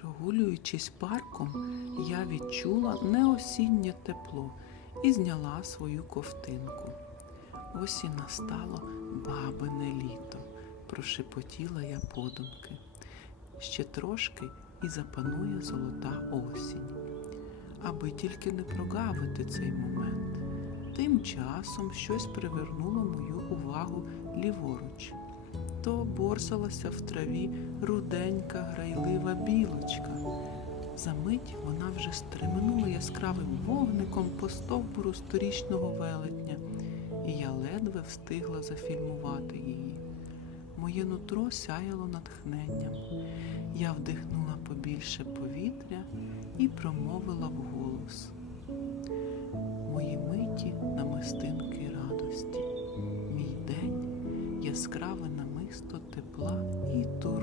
Прогулюючись парком, я відчула неосіннє тепло і зняла свою ковтинку. Ось і настало бабине літо, прошепотіла я подумки. Ще трошки і запанує золота осінь. Аби тільки не прогавити цей момент. Тим часом щось привернуло мою увагу ліворуч. То борсалася в траві руденька грайлива білочка. Замить вона вже стременула яскравим вогником по стовбуру сторічного велетня, і я ледве встигла зафільмувати її. Моє нутро сяяло натхненням. Я вдихнула побільше повітря і промовила вголос. Мої миті намистинки радості, мій день яскраве намисто тепла і турботи.